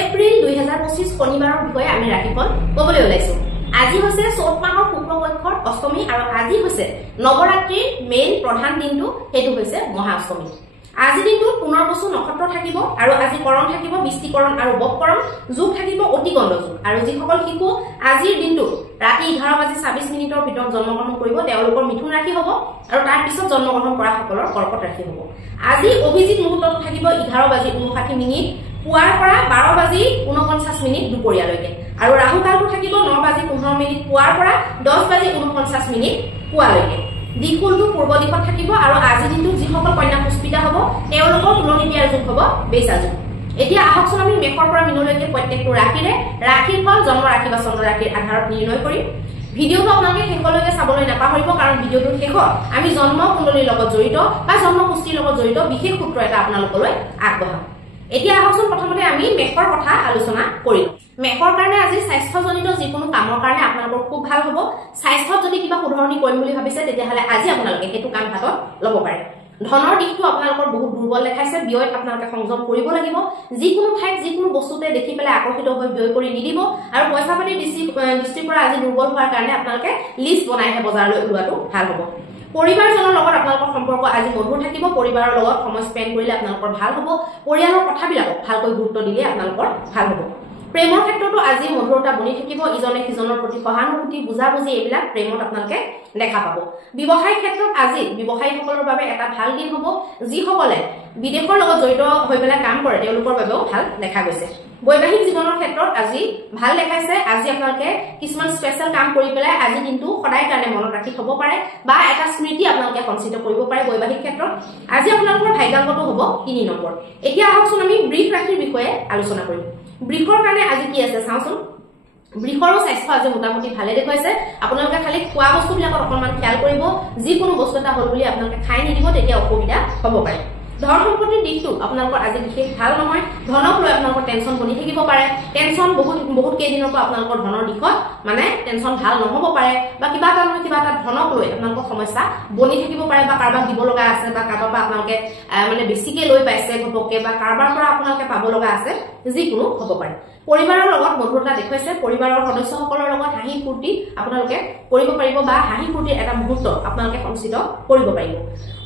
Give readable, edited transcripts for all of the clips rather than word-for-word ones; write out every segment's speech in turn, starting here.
এপ্ৰিল 2025 শনিবাৰৰ বিষয়ে আমি ৰাশিফল ক'বলৈ ওলাইছো। আজি হৈছে চ'ত মাহৰ শুক্ল পক্ষৰ অষ্টমী আৰু আজি হৈছে নৱৰাত্ৰিৰ মেইন প্ৰধান দিনটো, সেইটো হৈছে মহাষ্টমী। আজি দিনটোত পুনৰ্বসু নক্ষত্ৰ থাকিব আৰু আজি কৰণ থাকিব বৃষ্টিকৰণ আৰু বকৰণ, যোগ থাকিব অতিগণ্ড যোগ। আৰু যিসকল শিশু আজিৰ দিনটোত ৰাতি 11:26 ভিতৰত জন্মগ্ৰহণ কৰিব তেওঁলোকৰ মিথুন ৰাশি হ'ব আৰু তাৰ পিছত জন্মগ্ৰহণ কৰা সকলৰ কৰ্কট ৰাশি হ'ব। আজি অভিজিত মুহূৰ্তটো থাকিব 11:59 পুৱাৰ পৰা 12:49 দুপৰীয়ালৈকে আৰু ৰাহুকালটো থাকিব 9:15 পুৱাৰ পৰা 10:49 পুৱালৈকে। দিকুলটো পূৰ্ব দিশত থাকিব আৰু আজি দিনটোত যিসকল কন্যা পুষ্পিতা হ'ব তেওঁলোকৰ তুলনি বিয়াৰ যোগ হ'ব বেচা যোগ। এতিয়া আহকচোন আমি মেষৰ পৰা মীনলৈকে প্ৰত্যেকটো ৰাশিৰে ৰাশিৰ ফল জন্ম ৰাশি বা চন্দ্ৰ ৰাশিৰ আধাৰত নিৰ্ণয় কৰিম। ভিডিঅ'টো আপোনালোকে শেষলৈকে চাবলৈ নাপাহৰিব, কাৰণ ভিডিঅ'টোৰ শেষত আমি জন্ম কুণ্ডলীৰ লগত জড়িত বা জন্ম পুষ্টিৰ লগত জড়িত বিশেষ সূত্ৰ এটা আপোনালোকলৈ আগবঢ়াম। এতিয়া আহকচোন প্ৰথমতে আমি মেষৰ কথা আলোচনা কৰিম। মেষৰ কাৰণে আজি স্বাস্থ্যজনিত যিকোনো কামৰ কাৰণে আপোনালোকৰ খুব ভাল হ'ব। স্বাস্থ্যত যদি কিবা শুধৰণি কৰিম বুলি ভাবিছে তেতিয়াহ'লে আজি আপোনালোকে সেইটো কাম হাতত ল'ব পাৰে। ধনৰ দিশটো আপোনালোকৰ বহুত দুৰ্বল দেখাইছে, ব্যয়ত আপোনালোকে সংযম কৰিব লাগিব। যিকোনো ঠাইত যিকোনো বস্তুতে দেখি পেলাই আকৰ্ষিত হৈ ব্যয় কৰি নিদিব আৰু পইচা পাতি দৃষ্টিৰ পৰা আজি দুৰ্বল হোৱাৰ কাৰণে আপোনালোকে লিষ্ট বনাইহে বজাৰলৈ ওলোৱাটো ভাল হ'ব। পৰিবাৰজনৰ লগত আপোনালোকৰ সম্পৰ্ক আজি মধুৰ থাকিব। পৰিবাৰৰ লগত সময় স্পেণ্ড কৰিলে আপোনালোকৰ ভাল হ'ব। পৰিয়ালৰ কথাবিলাকক ভালকৈ গুৰুত্ব দিলে আপোনালোকৰ ভাল হ'ব। প্ৰেমৰ ক্ষেত্ৰতো আজি মধুৰতা বনি থাকিব। ইজনে সিজনৰ প্ৰতি সহানুভূতি বুজাবুজি এইবিলাক প্ৰেমত আপোনালোকে দেখা পাব। ব্যৱসায়িক ক্ষেত্ৰত আজি ব্যৱসায়ীসকলৰ বাবে এটা ভাল দিন হ'ব। যিসকলে বিদেশৰ লগত জড়িত হৈ পেলাই কাম কৰে তেওঁলোকৰ বাবেও ভাল দেখা গৈছে। বৈবাহিক জীৱনৰ ক্ষেত্ৰত আজি ভাল দেখাইছে। আজি আপোনালোকে কিছুমান স্পেচিয়েল কাম কৰি পেলাই আজি দিনটো সদায় কাৰণে মনত ৰাখি থব পাৰে বা এটা স্মৃতি আপোনালোকে সঞ্চিত কৰিব পাৰে বৈবাহিক ক্ষেত্ৰত। আজি আপোনালোকৰ ভাগ্যাংকটো হ'ব 3 নম্বৰ। এতিয়া আহকচোন আমি বৃষ ৰাশিৰ বিষয়ে আলোচনা কৰিম। বৃষৰ কাৰণে আজি কি আছে চাওঁচোন। বৃষৰো স্বাস্থ্য আজি মোটামুটি ভালে দেখুৱাইছে। আপোনালোকে খালি খোৱা বস্তুবিলাকত অকণমান খেয়াল কৰিব। যিকোনো বস্তু এটা হ'ল বুলি আপোনালোকে খাই নিদিব, তেতিয়া অসুবিধা হ'ব পাৰে। ধন সম্পত্তিৰ দিশটো আপোনালোকৰ আজি বিশেষ ভাল নহয়। ধনক লৈ আপোনালোকৰ টেনচন বনি থাকিব পাৰে। টেনচন বহুত কেইদিনৰ পৰা আপোনালোকৰ ধনৰ দিশত মানে টেনচন ভাল নহ'ব পাৰে বা কিবা এটা নহয় কিবা এটা ধনক লৈ আপোনালোকৰ সমস্যা বনি থাকিব পাৰে বা কাৰোবাক দিব লগা আছে বা কাৰোবাৰ পৰা আপোনালোকে মানে বেছিকে লৈ পাইছে ঘপককে বা কাৰোবাৰ পৰা আপোনালোকে পাব লগা আছে, যিকোনো হ'ব পাৰে। পৰিবাৰৰ লগত মধুৰতা দেখুৱাইছে। পৰিবাৰৰ সদস্যসকলৰ লগত হাঁহি ফূৰ্তি আপোনালোকে কৰিব পাৰিব বা হাঁহি ফূৰ্তিৰ এটা মুহূৰ্ত আপোনালোকে সঞ্চিত কৰিব পাৰিব।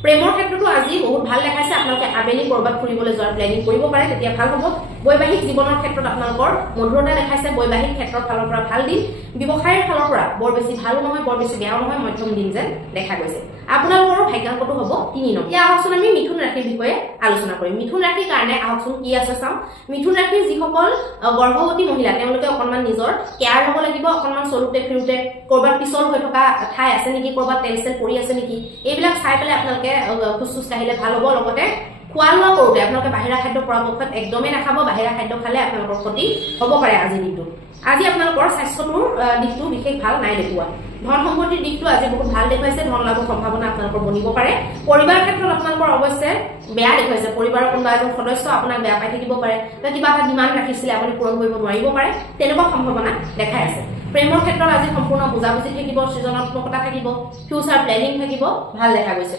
প্ৰেমৰ ক্ষেত্ৰতো আজি বহুত ভাল দেখাইছে। আপোনালোকে আবেলি কৰবাত ফুৰিবলৈ যোৱাৰ প্লেনিং কৰিব পাৰে, তেতিয়া ভাল হ'ব। বৈবাহিক জীৱনৰ ক্ষেত্ৰত আপোনালোকৰ মধুৰতা দেখাইছে। বৈবাহিক ক্ষেত্ৰৰ ফালৰ পৰা ভাল দিন। ব্যৱসায়ৰ ফালৰ পৰা বৰ বেছি ভালো নহয় বৰ বেছি বেয়াও নহয়, মধ্যম দিন যেন দেখা গৈছে। আপোনালোকৰ ভাগ্যাংকটো হ'ব 3 নম্বৰ। এতিয়া আহকচোন আমি মিথুন ৰাশিৰ বিষয়ে আলোচনা কৰিম। মিথুন ৰাশিৰ কাৰণে আহকচোন কি আছে চাওঁ। মিথুন ৰাশিৰ যিসকল গৰ্ভৱতী মহিলা তেওঁলোকে অকণমান নিজৰ কেয়াৰ ল'ব লাগিব। অকণমান চলুতে ফিৰোতে কৰবাত পিছল হৈ থকা ঠাই আছে নেকি, কৰবাত তেল চেল পৰি আছে নেকি, এইবিলাক চাই পেলাই আপোনালোকে খোজ চোজ কাঢ়িলে ভাল হ'ব। লগতে খোৱা লোৱা কৰোঁতে আপোনালোকে বাহিৰা খাদ্য পৰাপক্ষত একদমেই নাখাব। বাহিৰা খাদ্য খালে আপোনালোকৰ ক্ষতি হ'ব পাৰে আজিৰ দিনটোত। আজি আপোনালোকৰ স্বাস্থ্যটোৰ দিশটো বিশেষ ভাল নাই দেখুওৱা। ধন সম্পত্তিৰ দিশটো আজি বহুত ভাল দেখুৱাইছে। ধন লাভৰ সম্ভাৱনা আপোনালোকৰ বনিব পাৰে। পৰিবাৰ ক্ষেত্ৰত আপোনালোকৰ অৱশ্যে বেয়া দেখুৱাইছে। পৰিবাৰৰ কোনোবা এজন সদস্য আপোনাক বেয়া পাই থাকিব পাৰে বা কিবা এটা ডিমাণ্ড ৰাখিছিলে আপুনি পূৰণ কৰিব নোৱাৰিব পাৰে, তেনেকুৱা সম্ভাৱনা দেখাই আছে। প্ৰেমৰ ক্ষেত্ৰত আজি সম্পূৰ্ণ বুজাবুজি থাকিব, সৃজনাত্মকতা থাকিব, ফিউচাৰ প্লেনিং থাকিব, ভাল দেখা গৈছে।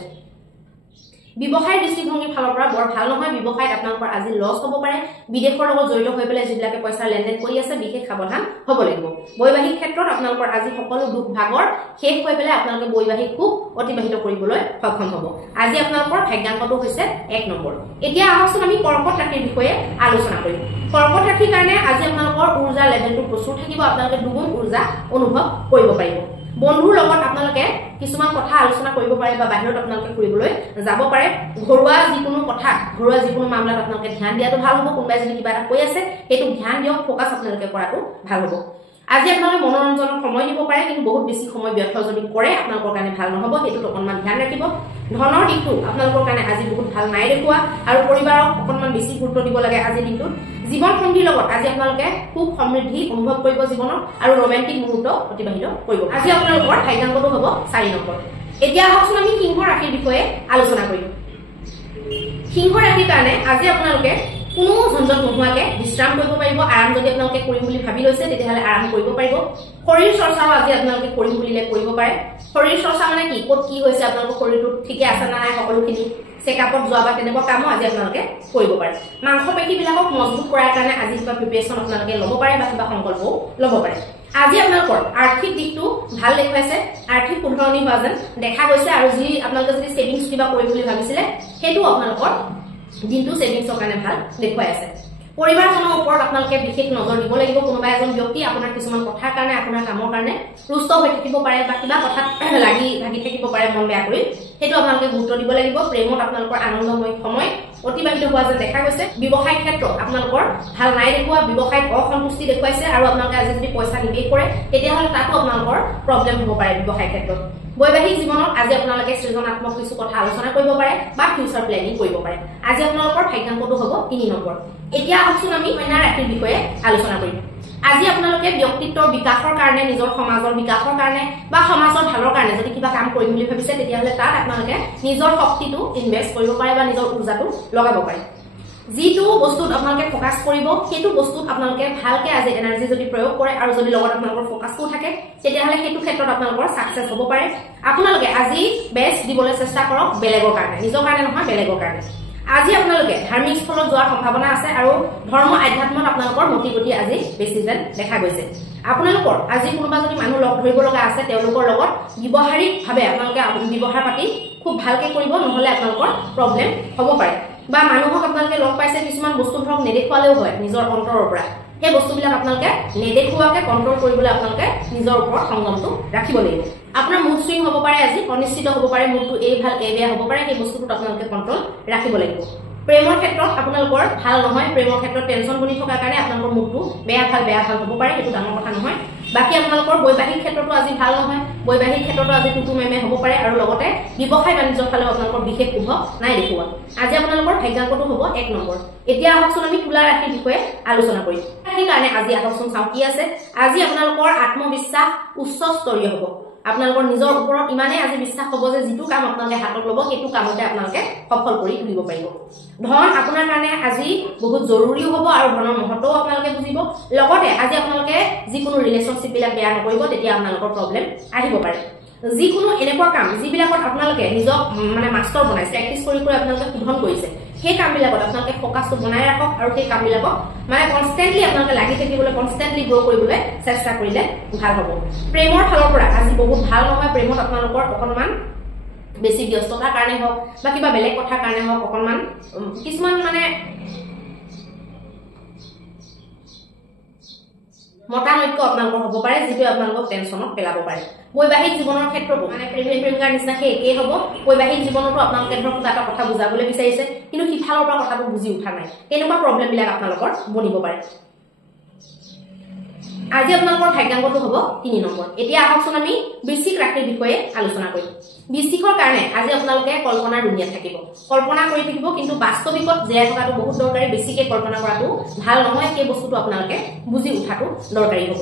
ব্যৱসায়ৰ দৃষ্টিভংগীৰ ফালৰ পৰা বৰ ভাল নহয়। ব্যৱসায়ত আপোনালোকৰ আজি লছ হ'ব পাৰে। বিদেশৰ লগত জড়িত হৈ পেলাই যিবিলাকে পইচাৰ লেনদেন কৰি আছে বিশেষ সাৱধান হ'ব লাগিব। বৈবাহিক ক্ষেত্ৰত আপোনালোকৰ আজি সকলো দুখ ভাগৰ শেষ হৈ পেলাই আপোনালোকে বৈবাহিক সুখ অতিবাহিত কৰিবলৈ সক্ষম হ'ব। আজি আপোনালোকৰ ভাগ্যাংকটো হৈছে 1 নম্বৰ। এতিয়া আহকচোন আমি কৰ্কট ৰাশিৰ বিষয়ে আলোচনা কৰিম। কৰ্কট ৰাশিৰ কাৰণে আজি আপোনালোকৰ উৰ্জা লেভেলটো প্ৰচুৰ থাকিব। আপোনালোকে দুগুণ উৰ্জা অনুভৱ কৰিব পাৰিব। বন্ধুৰ লগত আপোনালোকে কিছুমান কথা আলোচনা কৰিব পাৰে বা বাহিৰত আপোনালোকে ফুৰিবলৈ যাব পাৰে। ঘৰুৱা যিকোনো কথা, ঘৰুৱা যিকোনো মামলাত আপোনালোকে ধ্যান দিয়াটো ভাল হ'ব। কোনোবাই যদি কিবা এটা কৈ আছে সেইটো ধ্যান দিয়ক, ফ'কাছ আপোনালোকে কৰাটো ভাল হ'ব। আজি আপোনালোকে মনোৰঞ্জনৰ সময় দিব পাৰে, কিন্তু বহুত বেছি সময় ব্যৰ্থ যদি কৰে আপোনালোকৰ কাৰণে ভাল নহ'ব। সেইটোত অকণমান ধ্যান ৰাখিব। ধনৰ দিশটো আপোনালোকৰ কাৰণে আজি বহুত ভাল নাই দেখুওৱা আৰু পৰিবাৰক অকণমান বেছি গুৰুত্ব দিব লাগে আজিৰ দিনটোত। জীৱন সংগীৰ লগত আজি আপোনালোকে খুব সমৃদ্ধি অনুভৱ কৰিব জীৱনত আৰু ৰোমেণ্টিক মুহূৰ্ত অতিবাহিত কৰিব। আজি আপোনালোকৰ ভাগ্যাংকটো হ'ব 4 নম্বৰ। এতিয়া আহকচোন আমি সিংহ ৰাশিৰ বিষয়ে আলোচনা কৰিম। সিংহ ৰাশিৰ কাৰণে আজি আপোনালোকে কোনো ঝঞ্ঝট নোহোৱাকে বিশ্ৰাম কৰিব পাৰিব আৰাম যদি আপোনালোকে কৰিম বুলি ভাবি লৈছে তেতিয়াহলে আৰাম কৰিব পাৰিব শৰীৰ চৰ্চাও আজি আপোনালোকে কৰিম বুলিলে কৰিব পাৰে শৰীৰ চৰ্চা মানে কি ক'ত কি হৈছে আপোনালোকৰ শৰীৰটো ঠিকে আছে না নাই সকলোখিনি চেকআপত যোৱা বা তেনেকুৱা কামো আজি আপোনালোকে কৰিব পাৰে মাংসপেশীবিলাকক মজবুত কৰাৰ কাৰণে আজি কিবা প্ৰিপাৰেচন আপোনালোকে ল'ব পাৰে বা কিবা সংকল্পও ল'ব পাৰে আজি আপোনালোকৰ আৰ্থিক দিকটো ভাল দেখুৱাইছে আৰ্থিক উন্নয়ন হোৱা যেন দেখা গৈছে আৰু যি আপোনালোকে যদি সেভিংস কিবা কৰিম বুলি ভাবিছিলে সেইটো আপোনালোকৰ দিনটো সেভিংসৰ কাৰণে ভাল দেখুৱাই আছে পৰিবাৰজনৰ ওপৰত আপোনালোকে বিশেষ নজৰ দিব লাগিব কোনোবা এজন ব্যক্তি আপোনাৰ কিছুমান কথাৰ কাৰণে আপোনাৰ কামৰ কাৰণে ৰুষ্ট হৈ থাকিব পাৰে বা কিবা কথাত লাগি থাকিব পাৰে মন বেয়া কৰি সেইটো আপোনালোকে গুৰুত্ব দিব লাগিব প্ৰেমত আপোনালোকৰ আনন্দময় সময় অতিবাহিত হোৱা যেন দেখা গৈছে ব্যৱসায় ক্ষেত্ৰত আপোনালোকৰ ভাল নাই দেখুৱা ব্যৱসায়ত অসন্তুষ্টি দেখুৱাইছে আৰু আপোনালোকে আজি যদি পইচা নিবেশ কৰে তেতিয়াহ'লে তাতো আপোনালোকৰ প্ৰব্লেম হ'ব পাৰে ব্যৱসায় ক্ষেত্ৰত বৈবাহিক জীৱনত আজি আপোনালোকে সৃজনাত্মক কিছু কথা আলোচনা কৰিব পাৰে বা ফিউচাৰ প্লেনিং কৰিব পাৰে আজি আপোনালোকৰ ভাগ্যাংকটো হ'ব 3 নম্বৰ এতিয়া আহকচোন আমি কন্যা ৰাশিৰ বিষয়ে আলোচনা কৰিম আজি আপোনালোকে ব্যক্তিত্বৰ বিকাশৰ কাৰণে নিজৰ সমাজৰ বিকাশৰ কাৰণে বা সমাজৰ ভালৰ কাৰণে যদি কিবা কাম কৰিম বুলি ভাবিছে তেতিয়াহ'লে তাত আপোনালোকে নিজৰ শক্তিটো ইনভেষ্ট কৰিব পাৰে বা নিজৰ ঊৰ্জাটো লগাব পাৰে যিটো বস্তুত আপোনালোকে ফোকাস কৰিব সেইটো বস্তুত আপোনালোকে ভালকে আজি এনাৰ্জি যদি প্ৰয়োগ কৰে আৰু যদি লগত আপোনালোকৰ ফোকাসটো থাকে তেতিয়াহ'লে সেইটো ক্ষেত্ৰত আপোনালোকৰ সাকসেস হ'ব পাৰে আপোনালোকে আজি বেষ্ট দিবলৈ চেষ্টা কৰক বেলেগৰ কাৰণে নিজৰ কাৰণে নহয় বেলেগৰ কাৰণে আজি আপোনালোকে ধাৰ্মিক স্থলত যোৱাৰ সম্ভাৱনা আছে আৰু ধৰ্ম আধ্যাত্মত আপোনালোকৰ মতিগতি আজি বেছি যেন দেখা গৈছে আপোনালোকৰ আজি কোনোবা যদি মানুহ লগ ধৰিব লগা আছে তেওঁলোকৰ লগত ব্যৱহাৰিকভাৱে আপোনালোকে ব্যৱহাৰ পাতি খুব ভালকে কৰিব নহলে আপোনালোকৰ প্ৰব্লেম হ'ব পাৰে বা মানুহক আপোনালোকে লগ পাইছে কিছুমান বস্তু ধৰক নেদেখুৱালেও হয় নিজৰ অন্তৰৰ পৰা সেই বস্তুবিলাক আপোনালোকে নেদেখুৱাকে কন্ট্ৰল কৰিবলৈ আপোনালোকে নিজৰ ওপৰত সংযমটো ৰাখিব লাগিব আপোনাৰ মুড সুইং হ'ব পাৰে আজি অনিশ্চিত হ'ব পাৰে মুডটো এই ভাল এই বেয়া হ'ব পাৰে সেই বস্তুটো আপোনালোকে কন্ট্ৰল ৰাখিব লাগিব প্ৰেমৰ ক্ষেত্ৰত আপোনালোকৰ ভাল নহয় প্ৰেমৰ ক্ষেত্ৰত টেনচন বনি থকাৰ কাৰণে আপোনালোকৰ মুডটো বেয়া ভাল হ'ব পাৰে সেইটো ডাঙৰ কথা নহয় বাকি আপোনালোকৰ বৈবাহিক ক্ষেত্ৰটো আজি ভাল নহয় বৈবাহিক ক্ষেত্ৰটো আজি টুটু মেমে হ'ব পাৰে আৰু লগতে ব্যৱসায় বাণিজ্যৰ ফালে আপোনালোকৰ বিশেষ শুভ নাই দেখুৱা আজি আপোনালোকৰ ভাগ্যাংকটো হ'ব 1 নম্বৰ এতিয়া আহকচোন আমি তুলা ৰাশিৰ বিষয়ে আলোচনা কৰিম সেই কাৰণে আজি আহকচোন চাও কি আছে আজি আপোনালোকৰ আত্মবিশ্বাস উচ্চ স্তৰীয় হ'ব আপোনালোকৰ নিজৰ ওপৰত ইমানে আজি বিশ্বাস হ'ব যে যিটো কাম আপোনালোকে হাতত ল'ব সেইটো কামতে আপোনালোকে সফল কৰি তুলিব পাৰিব ধন আপোনাৰ কাৰণে আজি বহুত জৰুৰী হ'ব আৰু ধনৰ মহত্বও আপোনালোকে বুজিব লগতে আজি আপোনালোকে যিকোনো ৰিলেশনশ্বিপ বিলাক বেয়া নকৰিব তেতিয়া আপোনালোকৰ প্ৰব্লেম আহিব পাৰে যিকোনো এনেকুৱা কাম যিবিলাকত আপোনালোকে নিজক মানে মাস্টাৰ বনাইছে প্ৰেক্টিস কৰি আপোনালোকে শুধন কৰিছে সেই কামবিলাকত আপোনালোকে ফোকাসটো বনাই ৰাখক আৰু সেই কামবিলাকক মানে কনস্ট্যান্টলি আপোনালোকে লাগি থাকিবলৈ কনস্ট্যান্টলি গ্ৰো কৰিবলৈ চেষ্টা কৰিলে ভাল হ'ব প্ৰেমৰ ফালৰ পৰা আজি বহুত ভাল নহয় প্ৰেমত আপোনালোকৰ অকণমান বেছি ব্যস্ততাৰ কাৰণে হওক বা কিবা বেলেগ কথাৰ কাৰণে হওক অকণমান কিছুমান মানে মতানৈক্য আপোনালোকৰ হ'ব পাৰে যিটো আপোনালোকক টেনচনত পেলাব পাৰে বৈবাহিক জীৱনৰ ক্ষেত্ৰতো মানে প্ৰেমিকাৰ নিচিনা একেই হ'ব বৈবাহিক জীৱনতো আপোনালোকে ধৰক কিবা এটা কথা বুজাবলৈ বিচাৰিছে কিন্তু সিফালৰ পৰা কথাটো বুজি উঠা নাই কেনেকুৱা প্ৰব্লেম বিলাক আপোনালোকৰ বনিব পাৰে আজি আপোনালোকৰ ভাগ্যাংকটো হ'ব 3 নম্বৰ এতিয়া আহকচোন আমি বৃশ্চিক ৰাশিৰ বিষয়ে আলোচনা কৰিম বৃশ্চিকৰ কাৰণে আজি আপোনালোকে কল্পনাৰ দুনিয়াত থাকিব কল্পনা কৰি থাকিব কিন্তু বাস্তৱিকত জীয়াই থকাটো বহুত দৰকাৰী বেছিকে কল্পনা কৰাটো ভাল নহয় সেই বস্তুটো আপোনালোকে বুজি উঠাটো দৰকাৰী হ'ব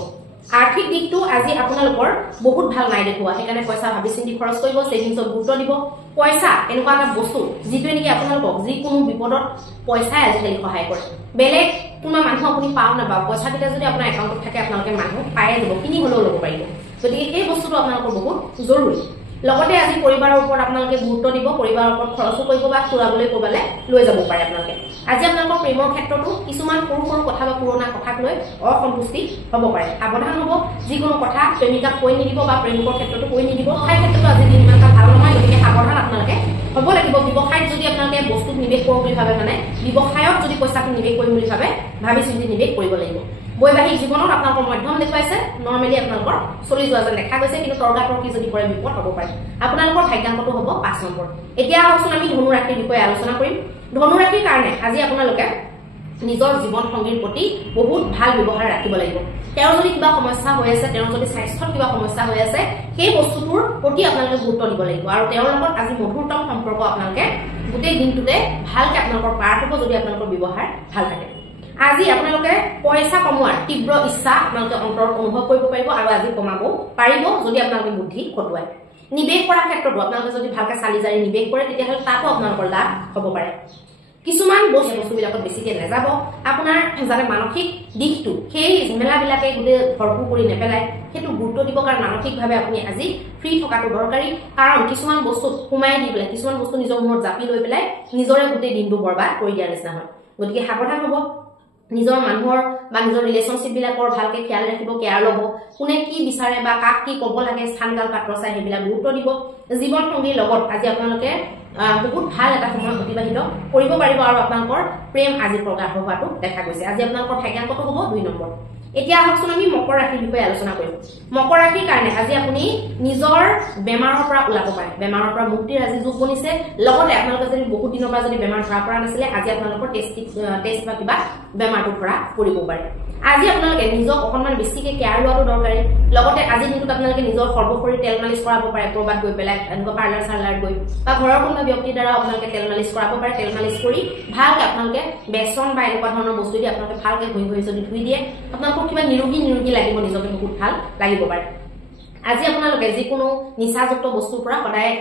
আৰ্থিক দিকটো আজি আপোনালোকৰ বহুত ভাল নাই দেখুৱা সেইকাৰণে পইচা ভাবি চিন্তি খৰচ কৰিব সেভিংছত গুৰুত্ব দিব পইচা এনেকুৱা এটা বস্তু যিটোৱে নেকি আপোনালোকক যিকোনো বিপদত পইচাই আজিকালি সহায় কৰে বেলেগ কোনো মানুহ আপুনি পাও না বা পইচা কিটা যদি আপোনাৰ একাউণ্টত থাকে আপোনালোকে মানুহ পায়ে দিব কিনি হলেও ল'ব পাৰিব গতিকে সেই বস্তুটো আপোনালোকৰ বহুত জৰুৰী লগতে আজি পৰিবাৰৰ ওপৰত আপোনালোকে গুৰুত্ব দিব পৰিবাৰৰ ওপৰত খৰচো কৰিব বা ফুৰাবলৈ ক'বালে লৈ যাব পাৰে আপোনালোকে আজি আপোনালোকৰ প্ৰেমৰ ক্ষেত্ৰতো কিছুমান সৰু সৰু কথা বা পুৰণা কথাক লৈ অসন্তুষ্টি হ'ব পাৰে সাৱধান হ'ব যিকোনো কথা প্ৰেমিকাক কৈ নিদিব বা প্ৰেমিকৰ ক্ষেত্ৰতো কৈ নিদিব সেই ক্ষেত্ৰতো আজি দিন ইমান ভাল নহয় গতিকে সাৱধান আপোনালোকে হ'ব লাগিব ব্যৱসায়ত যদি আপোনালোকে বস্তু নিবেশ কৰোঁ বুলি ভাবে মানে ব্যৱসায়ত যদি পইচাটো নিবেশ কৰিম বুলি ভাবে ভাবি চিন্তি নিবেশ কৰিব লাগিব বৈবাহিক জীৱনত আপোনালোকৰ মধ্যম দেখুৱাইছে নৰমেলি আপোনালোকৰ চলি যোৱা যেন দেখা গৈছে কিন্তু তৰ্কাতৰ্কি যদি কৰে বিপদ হ'ব পাৰে আপোনালোকৰ ভাগ্যাংকটো হ'ব 5 নম্বৰ এতিয়া আহকচোন আমি ধনু ৰাশিৰ বিষয়ে আলোচনা কৰিম ধনু ৰাশিৰ কাৰণে আজি আপোনালোকে নিজৰ জীৱন সংগীৰ প্ৰতি বহুত ভাল ব্যৱহাৰ ৰাখিব লাগিব তেওঁৰ যদি কিবা সমস্যা হৈ আছে তেওঁৰ যদি স্বাস্থ্যত কিবা সমস্যা হৈ আছে সেই বস্তুটোৰ প্ৰতি আপোনালোকে গুৰুত্ব দিব লাগিব আৰু তেওঁৰ লগত আজি মধুৰতম সম্পৰ্ক আপোনালোকে গোটেই দিনটোতে ভালকে আপোনালোকৰ পাৰ হ'ব যদি আপোনালোকৰ ব্যৱহাৰ ভাল থাকে আজি আপোনালোকে পইচা কমোৱাৰ তীব্ৰ ইচ্ছা আপোনালোকে অন্তৰত অনুভৱ কৰিব পাৰিব আৰু আজি কমাব পাৰিব যদি আপোনালোকে বুদ্ধি খটুৱায় নিবেশ কৰাৰ ক্ষেত্ৰতো আপোনালোকে যদি ভালকে চালি জাৰি নিবেশ কৰে তেতিয়াহ'লে তাতো আপোনালোকৰ লাভ হ'ব পাৰে কিছুমান বস্তুবিলাকত বেছিকে নাযাব আপোনাৰ যাতে মানসিক দিশটো সেই ঝেমেলাবিলাকে গোটেই ভৰপূৰ কৰি নেপেলায় সেইটো গুৰুত্ব দিব কাৰণ মানসিকভাৱে আপুনি আজি ফ্ৰী থকাটো দৰকাৰী কাৰণ কিছুমান বস্তুত সোমাই দি পেলাই কিছুমান বস্তু নিজৰ মূৰত জাপি লৈ পেলাই নিজৰে গোটেই দিনটো বৰবাদ কৰি দিয়াৰ নিচিনা হয় গতিকে সাৱধান হ'ব নিজৰ মানুহৰ বা নিজৰ ৰিলেশনশ্বিপ বিলাকৰ ভালকে খেয়াল ৰাখিব কেয়াৰ ল'ব কোনে কি বিচাৰে বা কাক কি ক'ব লাগে স্থানকাল পাত্ৰ চাই সেইবিলাক গুৰুত্ব দিব জীৱন সংগীৰ লগত আজি আপোনালোকে বহুত ভাল এটা সময় অতিবাহিত কৰিব পাৰিব আৰু আপোনালোকৰ প্ৰেম আজি প্ৰকাশ হোৱাটো দেখা গৈছে আজি আপোনালোকৰ ভাগ্যাংকটো হ'ব 2 নম্বৰ এতিয়া আহকচোন আমি মকৰ ৰাশিৰ বিষয়ে আলোচনা কৰিম মকৰ ৰাশিৰ কাৰণে আজি আপুনি নিজৰ বেমাৰৰ পৰা ওলাব পাৰে বেমাৰৰ পৰা মুক্তিৰ আজি যোগ বনিছে লগতে আপোনালোকে যদি বহুত দিনৰ পৰা যদি বেমাৰ ধৰা পৰা নাছিলে আজি আপোনালোকৰ টেষ্ট বা কিবা বেমাৰটো ধৰা পৰিব পাৰে আজি আপোনালোকে নিজক অকণমান বেছিকে কেয়াৰ লোৱাটো দৰকাৰী লগতে আজি দিনটোত আপোনালোকে নিজৰ সৰ্বশৰীৰ তেল মালিচ কৰাব পাৰে কৰবাত গৈ পেলাই এনেকুৱা পাৰ্লাৰ চাৰ্লাৰ গৈ বা ঘৰৰ কোনোবা ব্যক্তিৰ দ্বাৰা আপোনালোকে তেল মালিচ কৰাব পাৰে তেল মালিচ কৰি ভালকে আপোনালোকে বেচন বা এনেকুৱা ধৰণৰ বস্তু দি আপোনালোকে ভালকে ঘঁহি যদি ধুই দিয়ে আপোনালোকক কিবা নিৰোগী লাগিব নিজকে বহুত ভাল লাগিব পাৰে আজি আপোনালোকে যিকোনো নিচাযুক্ত বস্তুৰ পৰা সদায়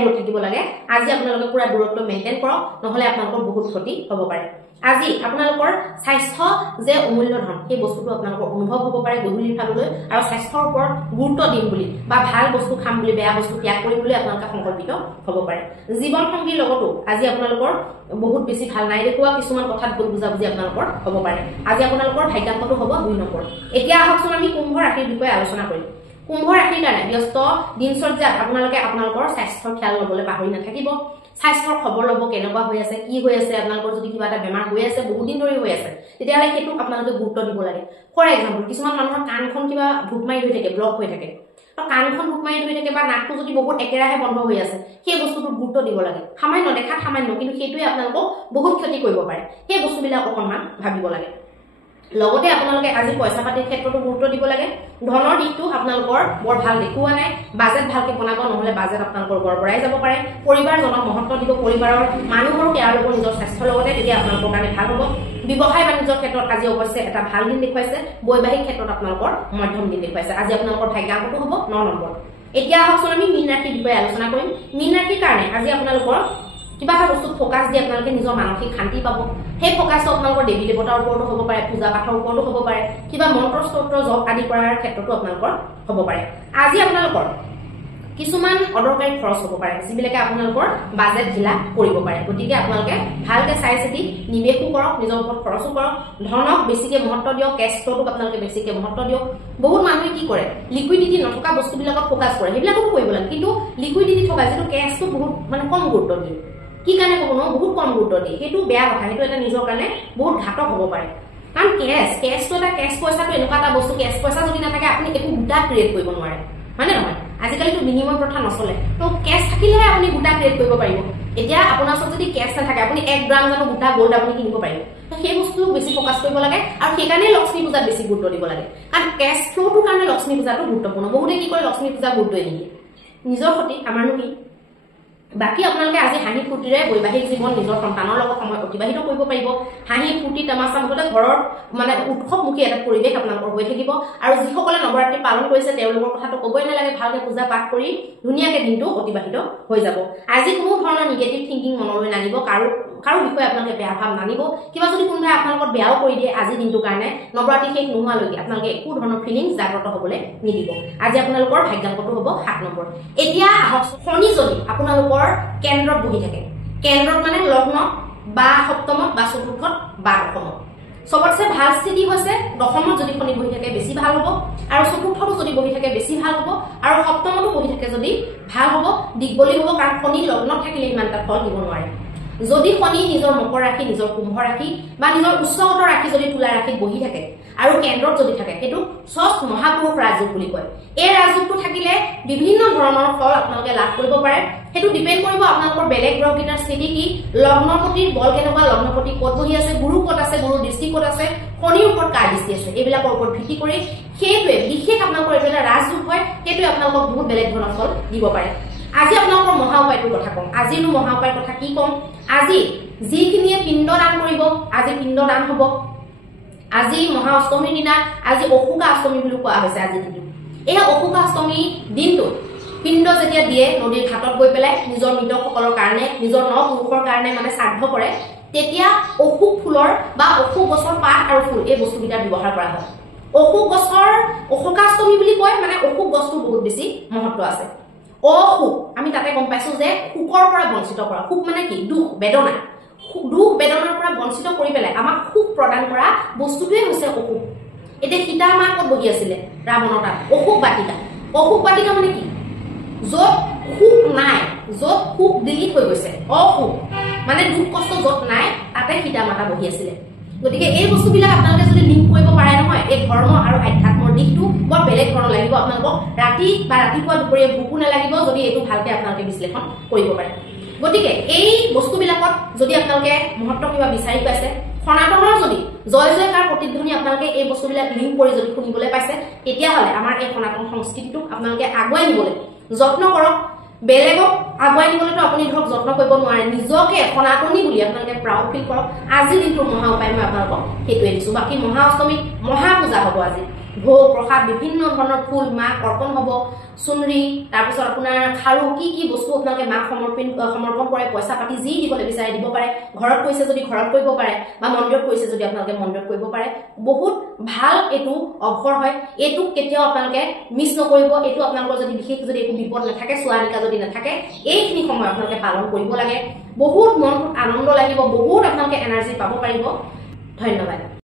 দূৰত থাকিব লাগে আজি আপোনালোকে পুৰা দূৰত্ব মেইনটেইন কৰক নহলে আপোনালোকৰ বহুত ক্ষতি হ'ব পাৰে আজি আপোনালোকৰ স্বাস্থ্য যে অমূল্য ধন সেই বস্তুটো আপোনালোকৰ অনুভৱ হ'ব পাৰে গধূলি ফাললৈ আৰু স্বাস্থ্যৰ ওপৰত গুৰুত্ব দিম বুলি বা ভাল বস্তু খাম বুলি বেয়া বস্তু ত্যাগ কৰিম বুলি আপোনালোকে সংকল্পিত হ'ব পাৰে জীৱন সংগীৰ লগতো আজি আপোনালোকৰ বহুত বেছি ভাল নাই দেখুৱা কিছুমান কথাত ভুল বুজাবুজি আপোনালোকৰ হ'ব পাৰে আজি আপোনালোকৰ ভাগ্যাংকটো হ'ব 2 নম্বৰ এতিয়া আহকচোন আমি কুম্ভ ৰাশিৰ বিষয়ে আলোচনা কৰিম কুম্ভ ৰাশিৰ কাৰণে ব্যস্ত দিনচৰ্যাত আপোনালোকে আপোনালোকৰ স্বাস্থ্যৰ খেয়াল ল'বলৈ পাহৰি নাথাকিব স্বাস্থ্যৰ খবৰ ল'ব কেনেকুৱা হৈ আছে কি হৈ আছে আপোনালোকৰ যদি কিবা এটা বেমাৰ হৈ আছে বহুত দিন ধৰি হৈ আছে তেতিয়াহ'লে সেইটো আপোনালোকে গুৰুত্ব দিব লাগে ফৰ এক্সাম্পল কিছুমান মানুহৰ কাণখন কিবা ঢুক মাৰি হৈ থাকে ব্লক হৈ থাকে আৰু কাণখন ঢুক মাৰি হৈ থাকে বা নাকটো যদি বহুত একেৰাহে বন্ধ হৈ আছে সেই বস্তুটোত গুৰুত্ব দিব লাগে সামান্য দেখাত সামান্য কিন্তু সেইটোৱে আপোনালোকক বহুত ক্ষতি কৰিব পাৰে সেই বস্তুবিলাক অকণমান ভাবিব লাগে লগতে আপোনালোকে আজি পইচা পাতিৰ ক্ষেত্ৰতো গুৰুত্ব দিব লাগে ধনৰ দিশটো আপোনালোকৰ বৰ ভাল দেখুৱা নাই বাজেট ভালকে বনাব নহলে বাজেট আপোনালোকৰ গড়বড়াই যাব পাৰে পৰিবাৰজনক মহত্ব দিব পৰিবাৰৰ মানুহৰ কেয়াৰ ল'ব নিজৰ স্বাস্থ্যৰ লগতে তেতিয়া আপোনালোকৰ কাৰণে ভাল হ'ব ব্যৱসায় বাণিজ্যৰ ক্ষেত্ৰত আজি অৱশ্যে এটা ভাল দিন দেখুৱাইছে বৈবাহিক ক্ষেত্ৰত আপোনালোকৰ মধ্যম দিন দেখুৱাইছে আজি আপোনালোকৰ ভাগ্যাংকটো হ'ব 9 নম্বৰ এতিয়া আহকচোন আমি মীন ৰাশিৰ বিষয়ে আলোচনা কৰিম মীন ৰাশিৰ কাৰণে আজি আপোনালোকৰ কিবা এটা বস্তুত ফোকাস দি আপোনালোকে নিজৰ মানসিক শান্তি পাব সেই ফোকাসটো আপোনালোকৰ দেৱী দেৱতাৰ ওপৰতো হ'ব পাৰে পূজা পাঠৰ ওপৰতো হ'ব পাৰে কিবা মন্ত্ৰ স্তোত্ৰ জপ আদি কৰাৰ ক্ষেত্ৰতো আপোনালোকৰ হ'ব পাৰে আজি আপোনালোকৰ কিছুমান অদৰকাৰী খৰচ হ'ব পাৰে যিবিলাকে আপোনালোকৰ বাজেট ঢিলা কৰিব পাৰে গতিকে আপোনালোকে ভালকে চাই চিতি নিৱেশো কৰক নিজৰ ওপৰত খৰচো কৰক ধনক বেছিকে মহত্ব দিয়ক কেছ ফ্ল'টোক আপোনালোকে বেছিকে মহত্ব দিয়ক বহুত মানুহে কি কৰে লিকুইডিটি নথকা বস্তুবিলাকত ফোকাস কৰে সেইবিলাকো কৰিব লাগে কিন্তু লিকুইডিটি থকা যিটো কেছটো বহুত কম গুৰুত্ব দিয়ে কি কাৰণে ক'ব ন বহুত কম গুৰুত্ব দিয়ে সেইটো বেয়া কথা সেইটো এটা নিজৰ কাৰণে বহুত ঘাতক হ'ব পাৰে কাৰণ কেছটো এটা কেছ পইচাটো এনেকুৱা এটা বস্তু কেছ পইচা যদি নাথাকে আপুনি একো গোটা ক্ৰিয়েট কৰিব নোৱাৰে হয়নে নহয় আজিকালিতো বিনিময় প্ৰথা নচলে তো কেছ থাকিলেহে আপুনি গোটা ক্ৰিয়েট কৰিব পাৰিব এতিয়া আপোনাৰ ওচৰত যদি কেছ নাথাকে আপুনি 1 গ্ৰাম জানো গোটা গোল্ড আপুনি কিনিব পাৰিব তো সেই বস্তুটো বেছি ফোকাস কৰিব লাগে আৰু সেইকাৰণে লক্ষ্মী পূজাত বেছি গুৰুত্ব দিব লাগে কাৰণ কেছ ফ্ল'টোৰ কাৰণে লক্ষ্মী পূজাটো গুৰুত্বপূৰ্ণ বহুতে কি কৰে লক্ষ্মী পূজা গুৰুত্বই নিদিয়ে নিজৰ সতি আমাৰনো কি বাকি আপোনালোকে আজি হাঁহি ফুৰ্তিৰে বৈবাহিক জীৱন নিজৰ সন্তানৰ লগত সময় অতিবাহিত কৰিব পাৰিব হাঁহি ফুৰ্তি তামাচা মুঠতে ঘৰৰ উৎসৱমুখী এটা পৰিৱেশ আপোনালোকৰ হৈ থাকিব আৰু যিসকলে নৱৰাত্ৰি পালন কৰিছে তেওঁলোকৰ কথাটো ক'বই নালাগে ভালকে পূজা পাঠ কৰি ধুনীয়াকে দিনটো অতিবাহিত হৈ যাব আজি কোনো ধৰণৰ নিগেটিভ থিংকিং মনলৈ নানিব কাৰো বিষয়ে আপোনালোকে বেয়া ভাৱ নানিব কিবা যদি কোনোবাই আপোনালোকৰ বেয়াও কৰি দিয়ে আজি দিনটোৰ কাৰণে নৱৰাত্ৰি শেষ নোহোৱালৈকে আপোনালোকে একো ধৰণৰ ফিলিংছ জাগ্ৰত হ'বলৈ নিদিব আজি আপোনালোকৰ ভাগ্যাংকটো হ'ব 7 নম্বৰ এতিয়া আহক শনি যদি আপোনালোকৰ কেন্দ্ৰত বহি থাকে কেন্দ্ৰত মানে লগ্ন বা সপ্তমত বা চতুৰ্থত বা দশমত সবতছে ভাল স্থিতি হৈছে দশমত যদি শনি বহি থাকে বেছি ভাল হ'ব আৰু চতুৰ্থতো যদি বহি থাকে বেছি ভাল হ'ব আৰু সপ্তমতো বহি থাকে যদি ভাল হ'ব দিগবলি হ'ব কাৰণ শনি লগ্নত থাকিলে ইমান এটা ফল দিব নোৱাৰে যদি শনি নিজৰ মকৰ ৰাশি নিজৰ কুম্ভ ৰাশি বা নিজৰ উচ্চগত ৰাশি যদি তুলা ৰাশিত বহি থাকে আৰু কেন্দ্ৰত যদি থাকে সেইটো ষষ্ঠ মহাপুৰুষ ৰাজযোগ বুলি কয় এই ৰাজযোগটো থাকিলে বিভিন্ন ধৰণৰ ফল আপোনালোকে লাভ কৰিব পাৰে সেইটো ডিপেন্ড কৰিব আপোনালোকৰ বেলেগ গ্ৰহকেইটাৰ স্থিতি কি লগ্নপতিৰ বল কেনেকুৱা লগ্নপতি ক'ত বহি আছে গুৰু ক'ত আছে গুৰু দৃষ্টি ক'ত আছে শনিৰ ওপৰত কাৰ দৃষ্টি আছে এইবিলাকৰ ওপৰত ভিত্তি কৰি সেইটোৱে বিশেষ আপোনালোকৰ এইটো এটা ৰাজযোগ হয় সেইটোৱে আপোনালোকক বহুত বেলেগ ধৰণৰ ফল দিব পাৰে আজি আপোনালোকৰ মহা উপায়টোৰ কথা কম আজিনো মহা উপায়ৰ কথা কি কম আজি যিখিনিয়ে পিণ্ড দান কৰিব আজি পিণ্ড দান হ'ব আজি মহা অষ্টমীৰ দিনা আজি অশুকা অষ্টমী বুলি কোৱা হৈছে আজি দিনটো এই অশুকা অষ্টমী দিনটো পিণ্ড যেতিয়া দিয়ে নদীৰ ঘাটত গৈ পেলাই নিজৰ মৃতকসকলৰ কাৰণে নিজৰ ন পুৰুষৰ কাৰণে মানে শ্ৰাদ্ধ কৰে তেতিয়া অশুভ ফুলৰ বা অশুভ গছৰ পাত আৰু ফুল এই বস্তুকেইটা ব্যৱহাৰ কৰা হয় অশুভ গছৰ অশোকাষ্টমী বুলি কয় মানে অশুভ গছটো বহুত বেছি মহত্ব আছে অশুভ আমি তাতে গম পাইছো যে সুখৰ পৰা বঞ্চিত কৰা সুখ মানে কি দুখ বেদনা দুখ বেদনাৰ পৰা বঞ্চিত কৰি পেলাই আমাক সুখ প্ৰদান কৰা বস্তুটোৱে হৈছে অশুভ এতিয়া সীতা মা ক'ত বহি আছিলে ৰাৱণৰ তাত অশুভ বাটিকা মানে কি য'ত সুখ নাই য'ত সুখ ডিলিট হৈ গৈছে অশুভ মানে দুখ কষ্ট য'ত নাই তাতে সীতা মাতা বহি আছিলে গতিকে এই বস্তুবিলাক আপোনালোকে যদি লিংক কৰিব পাৰে নহয় এই ধৰ্ম আৰু আধ্যাত্মৰ দিশটো বৰ বেলেগ ধৰণৰ লাগিব আপোনালোকক ৰাতি বা ৰাতিপুৱা দুপৰীয়া ভোকো নালাগিব যদি এইটো ভালকে আপোনালোকে বিশ্লেষণ কৰিব পাৰে গতিকে এই বস্তুবিলাকত যদি আপোনালোকে মহত্ব কিবা বিচাৰি পাইছে সনাতনৰ যদি জয় জয়কাৰ প্ৰতিধ্বনি আপোনালোকে এই বস্তুবিলাক লিংক কৰি যদি শুনিবলৈ পাইছে তেতিয়াহ'লে আমাৰ এই সনাতন সংস্কৃতিটোক আপোনালোকে আগুৱাই নিবলৈ যত্ন কৰক বেলেগক আগুৱাই নিবলৈতো আপুনি ধৰক যত্ন কৰিব নোৱাৰে নিজকে সনাতনী বুলি আপোনালোকে প্ৰাউড ফিল কৰক আজিৰ দিনটোৰ মহা উপায় মই আপোনালোকক সেইটোৱে দিছোঁ বাকী মহা অষ্টমীত মহা পূজা হ'ব আজি ভোগ প্ৰসাদ বিভিন্ন ধৰণৰ ফুল মাক অৰ্পণ হ'ব চুনৰি তাৰপিছত আপোনাৰ খাৰু কি বস্তু আপোনালোকে মাক সমৰ্পণ কৰে পইচা পাতি যি দিবলৈ বিচাৰে দিব পাৰে ঘৰত কৈছে যদি ঘৰত কৰিব পাৰে বা মন্দিৰত কৈছে যদি আপোনালোকে মন্দিৰত কৰিব পাৰে বহুত ভাল এইটো অৱসৰ হয় এইটো কেতিয়াও আপোনালোকে মিছ নকৰিব এইটো আপোনালোকৰ যদি বিশেষ যদি একো বিপদ নাথাকে চোৱানিকা যদি নাথাকে এইখিনি সময় আপোনালোকে পালন কৰিব লাগে বহুত মনটোত আনন্দ লাগিব বহুত আপোনালোকে এনাৰ্জি পাব পাৰিব ধন্যবাদ